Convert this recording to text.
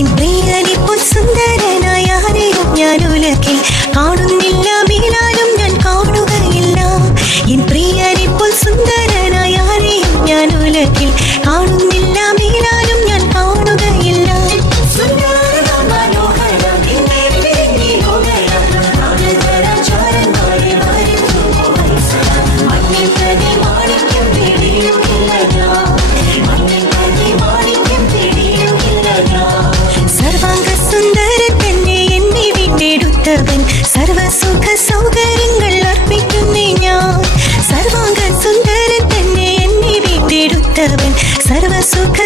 N പ്രിയനിപ്പോൾ സുന്ദരനായ ആരെയും ഞാൻ ഉലകിൽ കാണുന്നില്ല, മേലാലും ഞാൻ കാണുകയില്ല. എൻ പ്രിയനിപ്പോൾ സുന്ദരനായ ആരെയും ഞാൻ ഉലകിൽ കാണുന്നില്ല, മേലാലും ഞാൻ കാണുകയില്ല. സർവസുഖ സൗകര്യങ്ങൾ അർപ്പിക്കുന്നേ ഞാൻ. സർവാംഗ സുന്ദരൻ തന്നെ എന്നെ വീണ്ടെടുത്തവൻ. സർവസുഖ